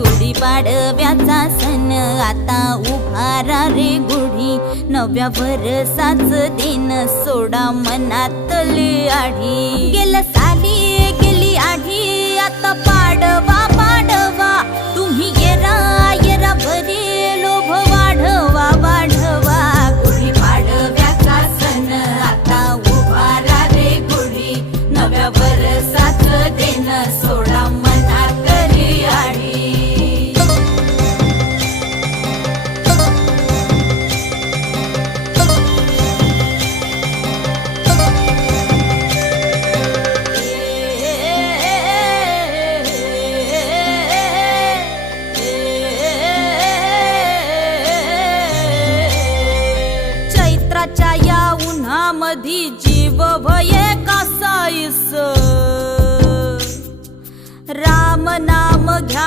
गुढीपाडव्याचा सण आता उभारा रे गुढी, नव्या वर्षाच दिन सोडा मनातली आढी। गेलं साली गेली आढी, आता पाडवा पाडवा, तुम्ही येरा येरा बरे लोभ वाढवा वाढवा। गुढीपाडव्याचा सण आता उभारा रे गुढी, नव्या वर्षाच दिन सोडा मनातली आढी। चैत्राच्या या उन्हामधी जीव भये कासाईस, राम नाम घ्या